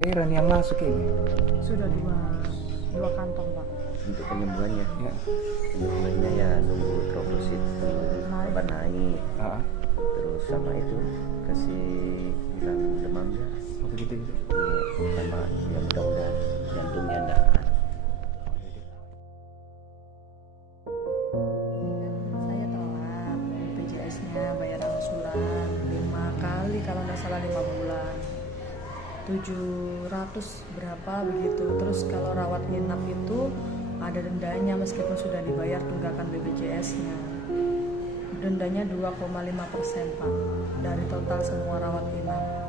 Cairan yang masuk ini Sudah dua kantong Pak. Untuk penyembuhannya, ya. penyembuhannya ya nunggu trombosit obat naik, Ah, terus sama itu kasih hilang demamnya, apa gitu gitu. sama ya mudah-mudahan jantungnya enggak. Saya telat BPJS-nya bayar angsuran 5 kali kalau nggak salah 5 bulan. 700 berapa begitu. Terus kalau rawat inap itu ada dendanya meskipun sudah dibayar tunggakan BPJS-nya. Dendanya 2,5% Pak dari total semua rawat inap.